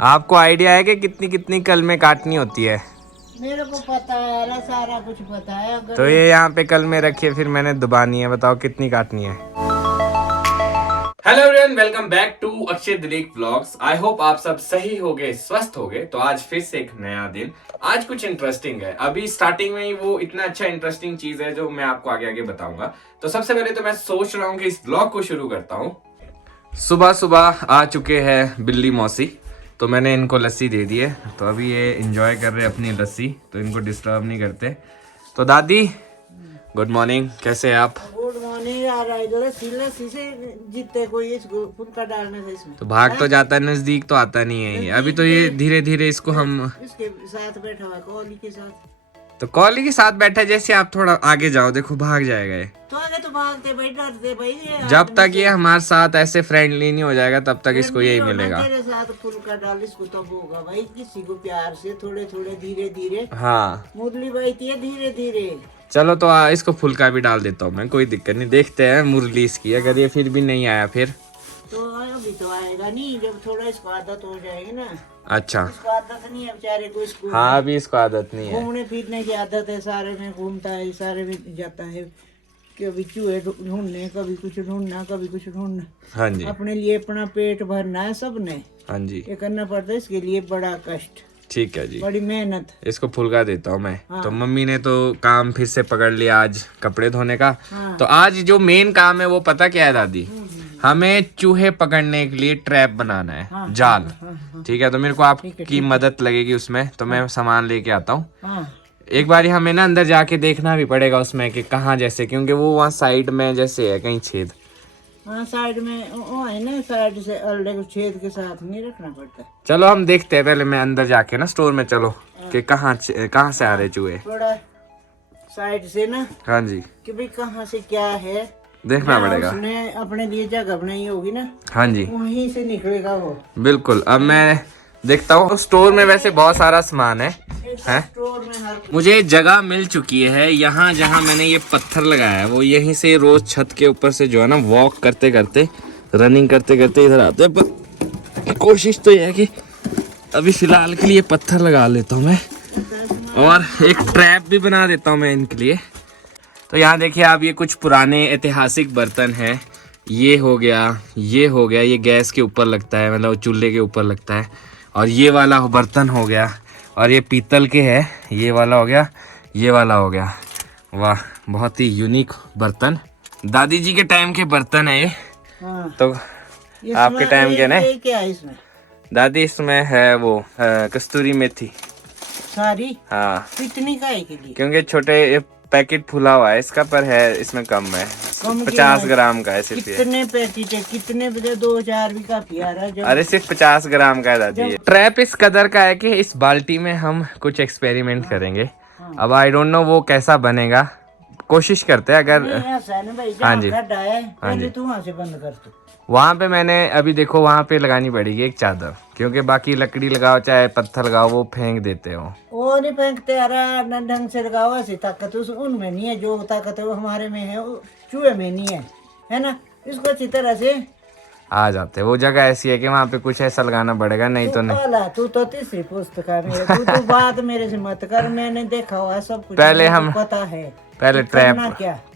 आपको आइडिया है कि कितनी कितनी कल में काटनी होती है? मेरे को पता है यार, सारा कुछ पता है। अगर तो ये यहाँ पे कल में रखिए, फिर मैंने दुबानी है। बताओ कितनी काटनी है। Hello everyone, welcome back to Akshay Dilip vlogs. I hope आप सब सही होगे, स्वस्थ होगे। तो आज फिर से एक नया दिन। आज कुछ इंटरेस्टिंग है। अभी स्टार्टिंग में ही वो इतना अच्छा इंटरेस्टिंग चीज है जो मैं आपको आगे आगे बताऊंगा। तो सबसे पहले तो मैं सोच रहा हूँ कि इस व्लॉग को शुरू करता हूँ। सुबह सुबह आ चुके हैं बिल्ली मौसी, तो मैंने इनको लस्सी दे दी है। तो अभी ये एंजॉय कर रहे हैं अपनी लस्सी, तो इनको डिस्टर्ब नहीं करते। तो दादी गुड मॉर्निंग, कैसे हैं आप? गुड मॉर्निंग यार। लस्सी से जीते कोई इसको फुल्का डालने से इसमें तो भाग तो जाता है, नजदीक तो आता नहीं है ये। अभी तो ये धीरे धीरे इसको हम इसके साथ बैठा हुआ कोहली के साथ। तो कॉली के साथ बैठा है। जैसे आप थोड़ा आगे जाओ, देखो भाग जाएगा ये। तो आगे तो भागते भाई, डरते भाई ये जब तक ये हमारे साथ ऐसे फ्रेंडली नहीं हो जाएगा तब तक इसको यही मिलेगा। तेरे साथ फुल्का डाल इसको तब होगा भाई। किसी को प्यार से थोड़े थोड़े धीरे धीरे। हाँ मुरली भाई थी धीरे धीरे। चलो तो इसको फुल्का भी डाल देता हूँ मैं, कोई दिक्कत नहीं। देखते हैं मुरली इसकी, अगर ये फिर भी नहीं आया फिर तो अभी तो आएगा नहीं, जब थोड़ा इसको आदत हो जाएगी ना। अच्छा। इसको आदत नहीं है बेचारे को, इसको हाँ अभी इसको आदत नहीं है। घूमने फिरने की आदत है, सारे में घूमता है, सारे में जाता है। कभी चूहे ढूंढने, कभी कुछ ढूंढना, कभी कुछ ढूंढना। हाँ जी अपने लिए अपना पेट भरना है सबने, हाँ जी, ये करना पड़ता है। इसके लिए बड़ा कष्ट, ठीक है जी। बड़ी मेहनत। इसको फुल्का देता हूँ मैं। हाँ। तो मम्मी ने तो काम फिर से पकड़ लिया आज, कपड़े धोने का। हाँ। तो आज जो मेन काम है वो पता क्या है दादी? हमें चूहे पकड़ने के लिए ट्रैप बनाना है। हाँ, जाल। हाँ, ठीक है, तो मेरे को आपकी मदद लगेगी उसमें। तो मैं सामान लेके आता हूँ। हाँ। एक बार हमें ना अंदर जाके देखना भी पड़ेगा उसमें कि कहाँ, जैसे क्योंकि वो वहाँ साइड में जैसे है कहीं छेद। हाँ साइड में वो है ना, साइड से अल्ले को छेद के साथ नहीं रखना पड़ता। चलो हम देखते हैं पहले। मैं अंदर जाके ना स्टोर में, चलो कि कहाँ से आ रहे चूहे। थोड़ा साइड से ना, हाँ जी, कि भाई कहाँ से क्या है देखना पड़ेगा। उसने अपने लिए जगह बनाई होगी ना, हाँ जी वहीं से निकलेगा वो। बिल्कुल। अब मैं देखता हूँ स्टोर में। वैसे बहुत सारा सामान है। स्टोर में हर मुझे जगह मिल चुकी है। यहाँ जहाँ मैंने ये पत्थर लगाया है वो यहीं से रोज छत के ऊपर से जो है ना वॉक करते करते, रनिंग करते करते इधर आते हैं। पर कोशिश तो ये है कि अभी फिलहाल के लिए पत्थर लगा लेता हूँ मैं, और एक ट्रैप भी बना देता हूँ मैं इनके लिए। तो यहाँ देखिए आप, ये कुछ पुराने ऐतिहासिक बर्तन हैं। ये हो गया, ये हो गया, ये गैस के यूपर लगता है, मतलब चूल्हे के ऊपर लगता है। और ये वाला बर्तन हो गया, और ये पीतल के है। ये वाला हो गया, ये वाला हो गया। वाह, बहुत ही यूनिक बर्तन। दादी जी के टाइम के बर्तन है ये। हाँ। तो आपके टाइम के ना ये क्या है इसमें? दादी, इसमें है वो कस्तूरी मेथी सारी। हाँ, कितनी का है के लिए? क्योंकि छोटे ये पैकेट फुला हुआ है इसका, पर है इसमें कम है। कम 50 ग्राम का है सिर्फ ये। कितने पैकेट है? कितने बजे? 2 4 भी काफी आ रहा है जब। अरे सिर्फ 50 ग्राम का है दादी ये। ट्रैप इस कदर का है कि इस बाल्टी में हम कुछ एक्सपेरिमेंट करेंगे। अब आई डोंट नो वो कैसा बनेगा, कोशिश करते हैं। अगर ऐसा है ना भाई, हाँ जी, गड्ढा है, पहले तू वहाँ से बंद कर तू। वहाँ पे मैंने अभी देखो, वहाँ पे लगानी पड़ेगी एक चादर, क्योंकि बाकी लकड़ी लगाओ चाहे पत्थर लगाओ वो फेंक देते हो। वो नहीं फेंकते यार, न ढंग से लगाओ। ऐसी ताकत उनमें नहीं है, जो ताकत है वो हमारे में है, वो चूहे में नहीं है ना। इसको अच्छी तरह से आ जाते। वो जगह ऐसी है कि वहाँ पे कुछ ऐसा लगाना पड़ेगा, नहीं तो नहीं। तू तो तीसरी पुस्तक है मेरे, तू तो बात मेरे से मत कर। मैंने देखा हुआ है सब कुछ, पहले मुझे हम पता है। पहले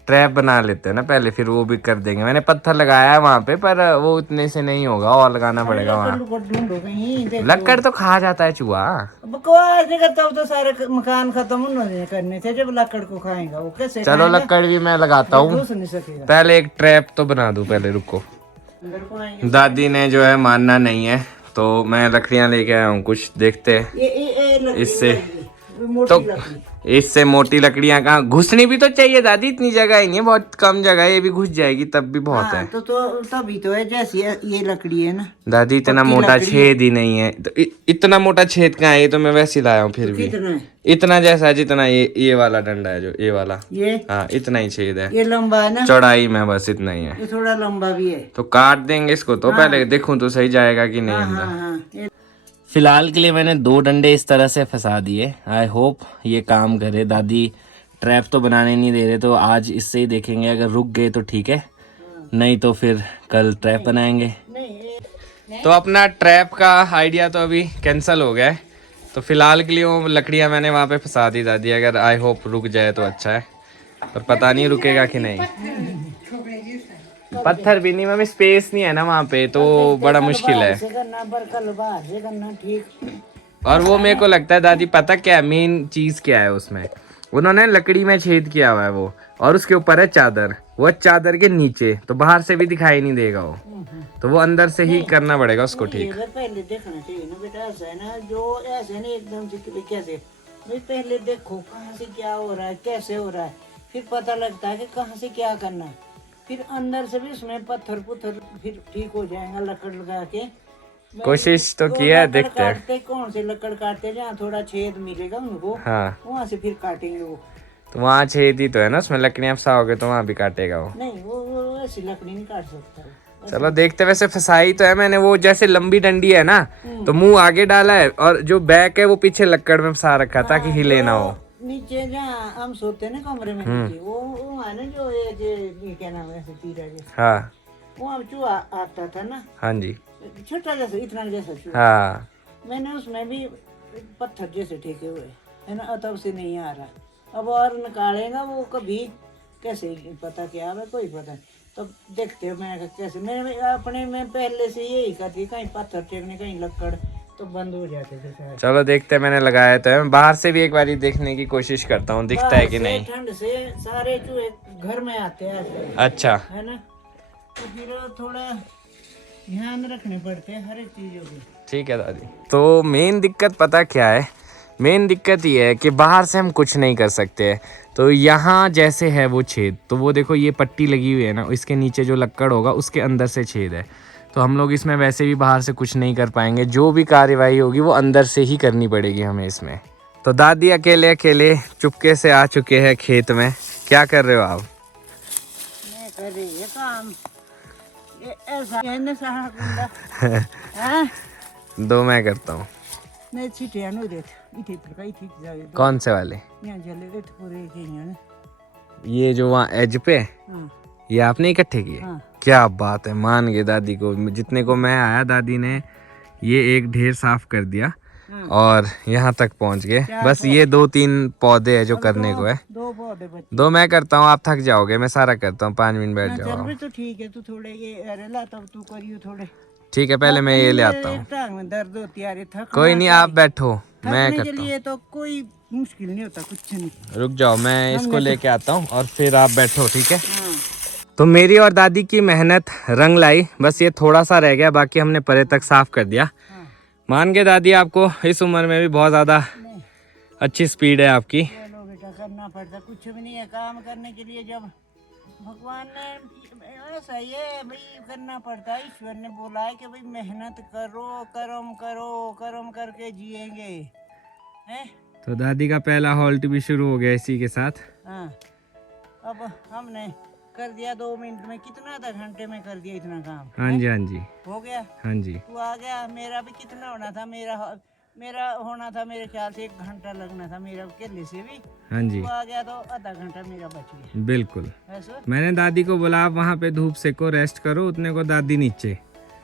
ट्रैप बना लेते हैं ना पहले, फिर वो भी कर देंगे। मैंने पत्थर लगाया है वहाँ पे, पर वो उतने से नहीं होगा, और लगाना पड़ेगा वहाँ। ढूंढो कहीं, देखो। लक्कड़ तो खा जाता है चूहा। बकवास नहीं करता, तो सारे मकान खत्म उन्होंने करने थे। जब लकड़ को खाएगा वो कैसे? चलो लक्कड़ भी मैं लगाता हूँ, घुस नहीं सकेगा। पहले एक ट्रैप तो बना दूं पहले, रुको। अंदर को आएंगे। दादी ने जो है मानना नहीं है, तो मैं लकड़ियाँ लेके आया हूँ कुछ, देखते हैं ये लकड़ी इससे। लगी, मोटी तो लकड़ी। इससे मोटी लकड़ियाँ कहाँ, घुसनी भी तो चाहिए दादी, इतनी जगह ही नहीं है, बहुत कम जगह है, ये भी घुस जाएगी तब भी बहुत है। तो तभी तो है, जैसी ये लकड़ी है ना। दादी इतना पक्की मोटा लकड़ी छेद ही नहीं है। तो इतना मोटा छेद कहाँ है? ये तो मैं वैसे ही लाया हूँ फिर भी। कितना है? इतना जैसा है जितना ये वाला डंडा है, जो ये वाला। ये हाँ इतना ही छेद है, ये लंबा है ना, चौड़ाई में बस इतना ही है। ये थोड़ा लंबा भी है। तो काट देंगे इसको, तो पहले देखूं तो सही जाएगा कि नहीं अंदर। हाँ। फिलहाल के लिए मैंने 2 डंडे इस तरह से फंसा दिए। आई होप ये काम करे। दादी ट्रैप तो बनाने नहीं दे रहे, तो आज इससे ही देखेंगे। अगर रुक गए तो ठीक है, नहीं तो फिर कल ट्रैप बनाएंगे। तो अपना ट्रैप का आइडिया तो अभी कैंसिल हो गया है, तो फिलहाल के लिए वो लकड़ियाँ मैंने वहाँ पे फंसा दी दादी। अगर आई होप रुक जाए तो अच्छा है, पर पता नहीं रुकेगा कि नहीं। पत्थर भी नहीं मम्मी, स्पेस नहीं है ना वहाँ पे, तो बड़ा मुश्किल है। और वो मेरे को लगता है दादी पता क्या है मेन चीज क्या है उसमें, उन्होंने लकड़ी में छेद किया हुआ है वो, और उसके ऊपर है चादर, वो चादर के नीचे, तो बाहर से भी दिखाई नहीं देगा वो, तो वो अंदर से ही करना पड़ेगा उसको ठीक। पहले देखना चाहिए ना बेटा, ऐसा है ना, जो ऐसे नहीं एकदम से कैसे भाई, पहले देखो कहाँ से क्या हो रहा है, कैसे हो रहा है, फिर पता लगता है कि कहाँ से क्या करना है, फिर अंदर से भी उसमें पत्थर पुत्थर फिर ठीक हो जाएगा लकड़ लगा के। कोशिश तो किया है, देखते हैं। काटते कौन से लकड़ काटते हैं जहाँ थोड़ा छेद मिलेगा उनको, हाँ वहाँ से फिर काटेंगे वो। तो वहाँ छेद ही तो है ना उसमें, लकड़ियाँ फंसाओगे तो वहाँ भी काटेगा वो। नहीं वो ऐसी लकड़ी नहीं काट सकता है। चलो देखते। वैसे फंसाई तो है मैंने, वो जैसे लंबी डंडी है ना, तो मुंह आगे डाला है और जो बैक है वो पीछे लकड़ में फंसा रखा ताकि हिले ना हो। नीचे जहाँ हम सोते हैं ना कमरे में नीचे, वो है ना जो ये क्या नाम है ऐसे तीरा जैसा, हाँ वहाँ चूहा आता था ना, हाँ जी छोटा जैसा, इतना जैसा चूहा। हाँ, मैंने उसमें भी पत्थर जैसे ठेके हुए है ना, तब से नहीं आ रहा। अब और निकालेगा वो कभी, कैसे पता क्या है, कोई पता नहीं। तो देखते हो मैं कैसे, मैं अपने में पहले से यही करती, कहीं पत्थर टेकने कहीं लकड़, तो बंद हो जाते थे सारे। चलो देखते हैं, मैंने लगाया तो है, मैं बाहर से भी एक बार देखने की कोशिश करता हूँ दिखता है कि नहीं। ठंड से सारे चूहे घर में आते हैं आजकल, अच्छा है ना, तो फिर थोड़ा ध्यान रखने पड़ते हैं हर एक चीजों की। ठीक है दादी। तो मेन दिक्कत पता क्या है, मेन दिक्कत ये है कि बाहर से हम कुछ नहीं कर सकते हैं। तो यहाँ जैसे है वो छेद, तो वो देखो ये पट्टी लगी हुई है ना, इसके नीचे जो लक्कड़ होगा उसके अंदर से छेद है, तो हम लोग इसमें वैसे भी बाहर से कुछ नहीं कर पाएंगे, जो भी कार्यवाही होगी वो अंदर से ही करनी पड़ेगी हमें इसमें। तो दादी अकेले अकेले चुपके से आ चुके हैं खेत में। क्या कर रहे हो आप? मैं कर रही है काम, ये ऐसा है ना सारा कुंडा। हाँ? दो मैं करता हूँ। मैं छिटिया नु देत इथे पर कई ठीक जाए। कौन से वाले? यहाँ जले देत पूरे के हैं ना, ये जो वहाँ एज पे, हाँ ये आपने इकट्ठे किए? हाँ। क्या बात है, मान गए दादी को। जितने को मैं आया दादी ने ये एक ढेर साफ कर दिया और यहाँ तक पहुँच गए। बस ये 2-3 पौधे हैं जो करने को है। 2 पौधे बचे। 2 मैं करता हूँ, आप थक जाओगे, मैं सारा करता हूँ, 5 मिनट बैठ चल जाओ। भी तो ठीक है, तू थोड़े ये अरे ला तब तू करियो थोड़े। ठीक है, पहले मैं ये ले आता हूँ। टांग में दर्द होती है, अरे थक कोई नहीं, आप बैठो, मैं के करता हूँ। लिए तो कोई मुश्किल नहीं होता, कुछ नहीं। रुक जाओ, मैं इसको लेके आता हूँ और फिर आप बैठो, ठीक है? हाँ। तो मेरी और दादी की मेहनत रंग लाई, बस ये थोड़ा सा रह गया, बाकी हमने परे तक साफ कर दिया। हाँ। मान गए दादी, आपको इस उम्र में भी बहुत ज़्यादा नहीं, अच्छी स्पीड है आपकी। चलो बेटा, करना पड़ता, कुछ भी नहीं है काम करने के लिए। जब भगवान ने ऐसा ये भाई करना पड़ता है, ईश्वर ने बोला है कि भाई मेहनत करो, कर्म करो, कर्म करके जिएंगे, हैं? तो दादी का पहला हॉल्ट भी शुरू हो गया इसी के साथ। हाँ, अब हमने कर दिया 2 मिनट में, कितना आधा घंटे में कर दिया इतना काम। हाँ जी हाँ जी हो गया, हाँ जी। तू आ गया। मेरा भी कितना होना था, मेरा होना था, मेरे ख्याल से 1 घंटा लगना था मेरा अकेले से भी। हाँ जी तू आ गया तो आधा घंटा मेरा बच गया। बिल्कुल। ऐसा? मैंने दादी को बोला आप वहाँ पे धूप सेको, रेस्ट करो, उतने को दादी नीचे।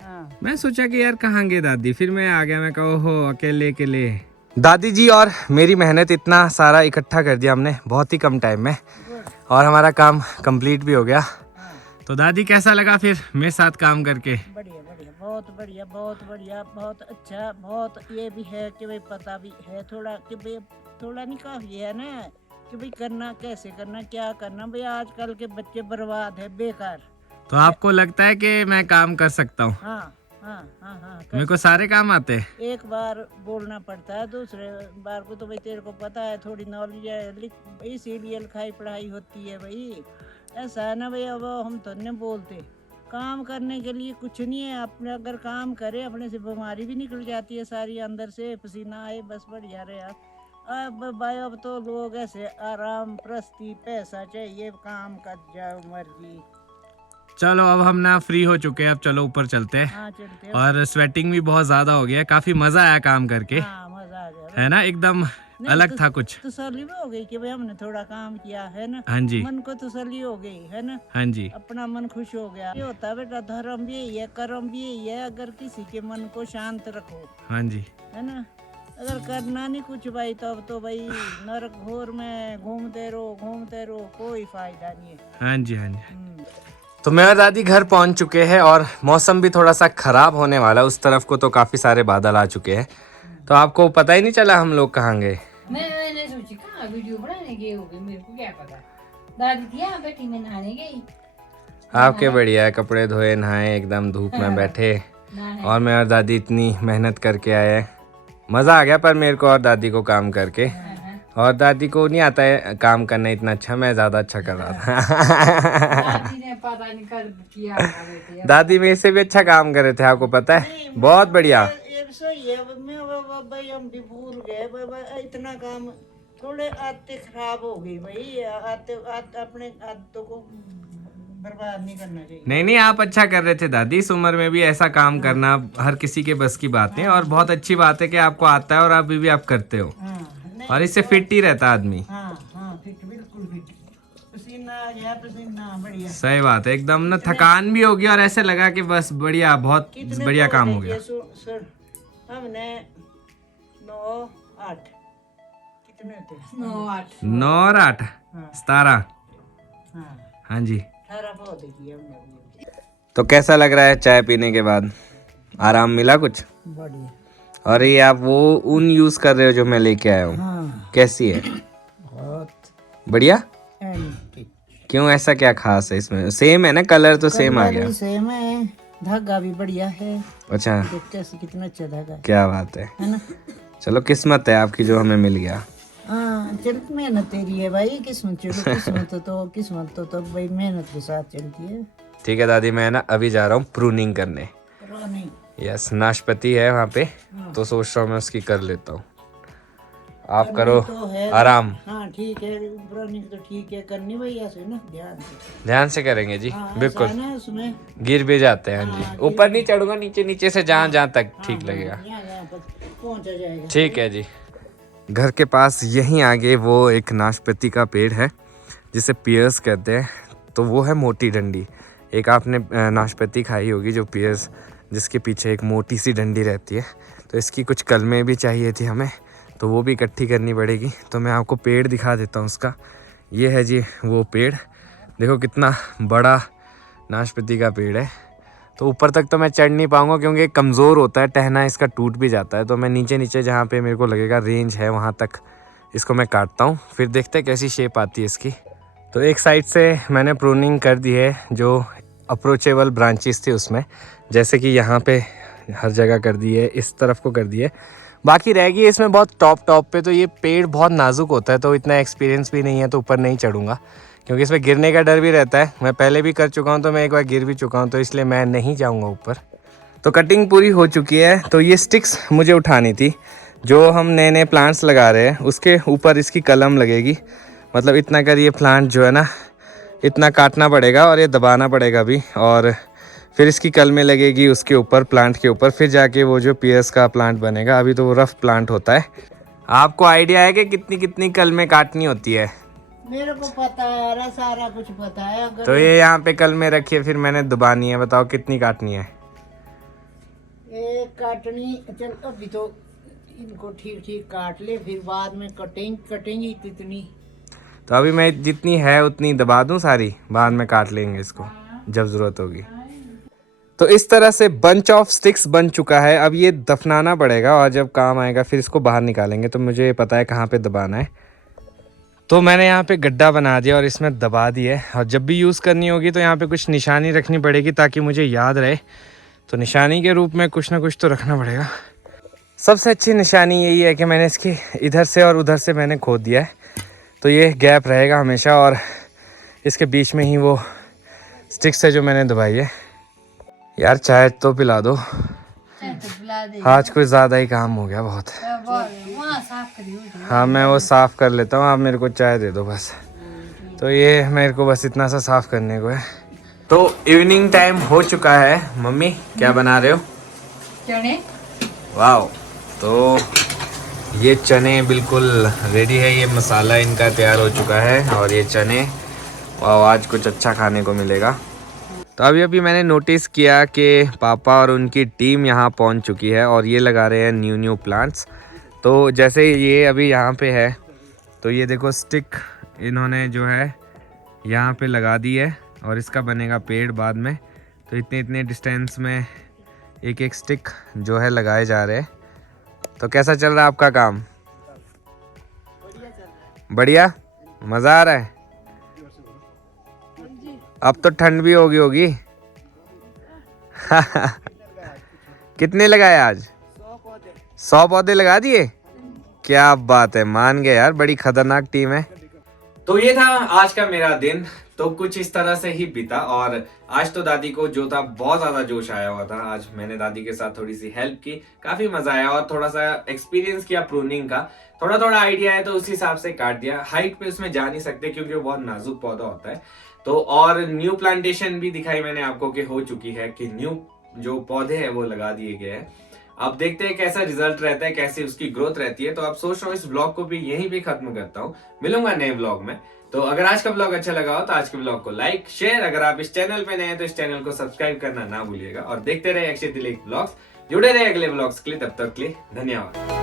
हाँ। मैं सोचा कि यार कहाँ गए दादी, फिर मैं आ गया, मैं कहा ओहो अकेले अकेले। दादी जी और मेरी मेहनत, इतना सारा इकट्ठा कर दिया हमने बहुत ही कम टाइम में, और हमारा काम कंप्लीट भी हो गया। तो दादी कैसा लगा फिर मेरे साथ काम करके? बढ़िया बढ़िया, बहुत बढ़िया, बहुत बढ़िया, बहुत अच्छा। बहुत ये भी है कि भाई पता भी है थोड़ा कि भाई थोड़ा नहीं काफी है ना, कि भाई करना कैसे करना, क्या करना। भाई आजकल के बच्चे बर्बाद है, बेकार। तो आपको लगता है कि मैं काम कर सकता हूँ? हाँ हाँ हाँ हाँ, मेरे को सारे काम आते हैं। एक बार बोलना पड़ता है, दूसरे बार को तो भाई तेरे को पता है, थोड़ी नॉलेज है, इसीलिए लिखाई पढ़ाई होती है भाई। ऐसा है ना भाई, अब हम तो नहीं बोलते, काम करने के लिए कुछ नहीं है। अपने अगर काम करे, अपने से बीमारी भी निकल जाती है सारी, अंदर से पसीना आए, बस बढ़िया रहे यार। अब भाई अब तो लोग ऐसे आराम प्रस्ती पैसा चाहिए, काम कर जाओ मर्जी। चलो अब हम ना फ्री हो चुके हैं, अब चलो ऊपर चलते हैं। हाँ चलते हैं। और स्वेटिंग भी बहुत ज्यादा हो गया है, काफी मजा आया काम करके, हाँ मजा आ गया। है ना? एकदम अलग था कुछ। तसल्ली भी हो गई कि भाई हमने थोड़ा काम किया है ना, हाँ जी, मन को तसल्ली हो गई है ना, हाँ जी, अपना मन खुश हो गया। ये होता है बेटा, धर्म भी यही है, कर्म भी यही है, अगर किसी के मन को शांत रखो, हाँ जी, है ना। अगर करना नहीं कुछ भाई, तब तो भाई नरक घोर में घूमते रहो, कोई फायदा नहीं है। हाँ जी, हाँ जी। तो मैं और दादी घर पहुंच चुके हैं और मौसम भी थोड़ा सा खराब होने वाला है। उस तरफ को तो काफी सारे बादल आ चुके हैं, तो आपको पता ही नहीं चला हम लोग कहाँ गए। मैंने सोची कहाँ वीडियो बनाने गए होगे, मेरे को क्या पता। दादी थी यहाँ बैठी, मैं नहाने गई। आपके बढ़िया है, कपड़े धोए नहाए एकदम धूप में बैठे, और मैं और दादी इतनी मेहनत करके आए। मज़ा आ गया पर मेरे को और दादी को काम करके, और दादी को नहीं आता है काम करना इतना अच्छा, मैं ज़्यादा अच्छा कर रहा था। दादी ने पता नहीं कर किया होगा बेटे। दादी मेरे से भी अच्छा काम कर रहे थे, आपको पता है, बहुत बढ़िया। एक सही है, मैं भाई हम भी भूल गए इतना काम, थोड़े आदतें खराब हो गई भाई, अपने आदतों को बर्बाद नहीं करना चाहिए। नहीं नहीं, आप अच्छा कर रहे थे दादी, इस उम्र में भी ऐसा काम करना हर किसी के बस की बात है, और बहुत अच्छी बात है कि आपको आता है और अभी भी आप करते हो, और इससे फिट ही रहता आदमी। फिट, बिल्कुल फिट, पसीना आ गया, पसीना बढ़िया। सही बात है, एकदम ना थकान भी होगी और ऐसे लगा कि बस बढ़िया, बहुत बढ़िया काम हो गया। हमने 9 8 कितने थे? 9 8 9 और 8 17। हाँ जी। 18 पौधे किए हमने। तो कैसा लग रहा है चाय पीने के बाद, आराम मिला कुछ? बढ़िया। और ये आप वो ऊन यूज कर रहे हो जो मैं लेके आया हूँ, हाँ, कैसी है? बहुत बढ़िया। एंटीक। क्यों, ऐसा क्या खास है इसमें? सेम है ना, कलर तो सेम आ गया। सेम है, धागा भी बढ़िया है। अच्छा, कैसे, कितना अच्छा धागा क्या बात है है ना। चलो, किस्मत है आपकी जो हमें मिल गया। हाँ, चल मेहनत तेरी है भाई, किस्मत चलो, किस्मत तो भाई मेहनत के साथ चलती है। ठीक है दादी, मैं ना अभी जा रहा हूँ प्रूनिंग करने। यस, नाशपाती है वहाँ पे, तो सोच रहा हूँ मैं उसकी कर लेता हूँ। आप करो तो है आराम। हाँ ठीक है, प्रूनिंग तो ठीक है करनी भाई, ऐसे ना ध्यान से करेंगे जी, बिल्कुल। ऐसा है ना, उसमें गिर भी जाते हैं जी, ऊपर नहीं चढ़ूंगा, नीचे नीचे से जहाँ जहाँ तक ठीक लगेगा। यहाँ पर पहुंचा जाएगा। ठीक है जी। घर के पास यहीं आगे वो एक नाशपाती का पेड़ है जिसे पियर्स कहते हैं, तो वो है मोटी डंडी। एक आपने नाशपाती खाई होगी जो पियर्स, जिसके पीछे एक मोटी सी डंडी रहती है, तो इसकी कुछ कलमें भी चाहिए थी हमें, तो वो भी इकट्ठी करनी पड़ेगी। तो मैं आपको पेड़ दिखा देता हूँ उसका। ये है जी वो पेड़, देखो कितना बड़ा नाशपाती का पेड़ है। तो ऊपर तक तो मैं चढ़ नहीं पाऊँगा क्योंकि कमज़ोर होता है, टहना इसका टूट भी जाता है। तो मैं नीचे नीचे जहाँ पे मेरे को लगेगा रेंज है वहाँ तक इसको मैं काटता हूँ, फिर देखते हैं कैसी शेप आती है इसकी। तो एक साइड से मैंने प्रूनिंग कर दी है, जो अप्रोचेबल ब्रांचेस थी उसमें, जैसे कि यहाँ पे हर जगह कर दी है, इस तरफ को कर दी है, बाकी रह गई इसमें बहुत टॉप पे। तो ये पेड़ बहुत नाजुक होता है, तो इतना एक्सपीरियंस भी नहीं है, तो ऊपर नहीं चढ़ूँगा क्योंकि इसमें गिरने का डर भी रहता है। मैं पहले भी कर चुका हूँ, तो मैं एक बार गिर भी चुका हूँ, तो इसलिए मैं नहीं जाऊँगा ऊपर। तो कटिंग पूरी हो चुकी है। तो ये स्टिक्स मुझे उठानी थी, जो हम नए नए प्लांट्स लगा रहे हैं उसके ऊपर इसकी कलम लगेगी। मतलब इतना कर ये प्लांट जो है ना, इतना काटना पड़ेगा और ये दबाना पड़ेगा भी, और फिर इसकी कलमें लगेगी उसके ऊपर, प्लांट के ऊपर, फिर जाके वो जो पियर्स का प्लांट बनेगा। अभी तो वो रफ प्लांट होता है। आपको आइडिया है कि कितनी कितनी कलमें काटनी होती है? मेरे को पता है, सारा कुछ पता है। अगर तो ये यहाँ पे कलमें रखी है, फिर मैंने दबानी है, बताओ कितनी काटनी है? एक काटनी, चल अभी तो इनको ठीक ठीक काट ले, फिर बाद में कटेंगी इतनी। तो अभी मैं जितनी है उतनी दबा दूं सारी, बाद में काट लेंगे इसको जब ज़रूरत होगी। तो इस तरह से बंच ऑफ स्टिक्स बन चुका है। अब ये दफनाना पड़ेगा और जब काम आएगा फिर इसको बाहर निकालेंगे। तो मुझे पता है कहाँ पे दबाना है, तो मैंने यहाँ पे गड्ढा बना दिया और इसमें दबा दिया है। और जब भी यूज़ करनी होगी तो यहाँ पे कुछ निशानी रखनी पड़ेगी ताकि मुझे याद रहे। तो निशानी के रूप में कुछ ना कुछ तो रखना पड़ेगा। सबसे अच्छी निशानी यही है कि मैंने इसकी इधर से और उधर से मैंने खोद दिया है, तो ये गैप रहेगा हमेशा, और इसके बीच में ही वो स्टिक्स है जो मैंने दबाई है। यार चाय तो पिला दो, आज कुछ ज़्यादा ही काम हो गया बहुत। हाँ मैं वो साफ़ कर लेता हूँ, आप मेरे को चाय दे दो बस। तो ये मेरे को बस इतना सा साफ़ करने को है। तो इवनिंग टाइम हो चुका है। मम्मी क्या बना रहे हो? चने। वाह, तो ये चने बिल्कुल रेडी है, ये मसाला इनका तैयार हो चुका है और ये चने, और आज कुछ अच्छा खाने को मिलेगा। तो अभी अभी मैंने नोटिस किया कि पापा और उनकी टीम यहाँ पहुँच चुकी है और ये लगा रहे हैं न्यू प्लांट्स। तो जैसे ये अभी यहाँ पे है, तो ये देखो स्टिक इन्होंने जो है यहाँ पे लगा दी है और इसका बनेगा पेड़ बाद में। तो इतने इतने डिस्टेंस में एक एक स्टिक जो है लगाए जा रहे हैं। तो कैसा चल रहा है आपका काम? बढ़िया, मज़ा आ रहा है? अब तो ठंड भी होगी कितने लगाए आज? 100 पौधे लगा दिए? क्या बात है, मान गए यार, बड़ी खतरनाक टीम है। तो ये था आज का मेरा दिन, तो कुछ इस तरह से ही बीता। और आज तो दादी को जो था बहुत ज्यादा जोश आया हुआ था। आज मैंने दादी के साथ थोड़ी सी हेल्प की, काफी मजा आया और थोड़ा सा एक्सपीरियंस किया प्रूनिंग का। थोड़ा थोड़ा आइडिया है तो उस हिसाब से काट दिया। हाइट पे उसमें जा नहीं सकते क्योंकि वो बहुत नाजुक पौधा होता है। तो और न्यू प्लांटेशन भी दिखाई मैंने आपको कि हो चुकी है, कि न्यू जो पौधे हैं वो लगा दिए गए हैं। अब देखते हैं कैसा रिजल्ट रहता है, कैसी उसकी ग्रोथ रहती है। तो अब सोच रहा हूँ इस ब्लॉग को भी यहीं पे खत्म करता हूँ, मिलूंगा नए ब्लॉग में। तो अगर आज का ब्लॉग अच्छा लगा हो तो आज के ब्लॉग को लाइक शेयर, अगर आप इस चैनल पे नए हैं तो इस चैनल को सब्सक्राइब करना ना भूलिएगा और देखते रहे अक्षय तिलक ब्लॉग्स। जुड़े रहे अगले ब्लॉग्स के लिए, तब तक के लिए धन्यवाद।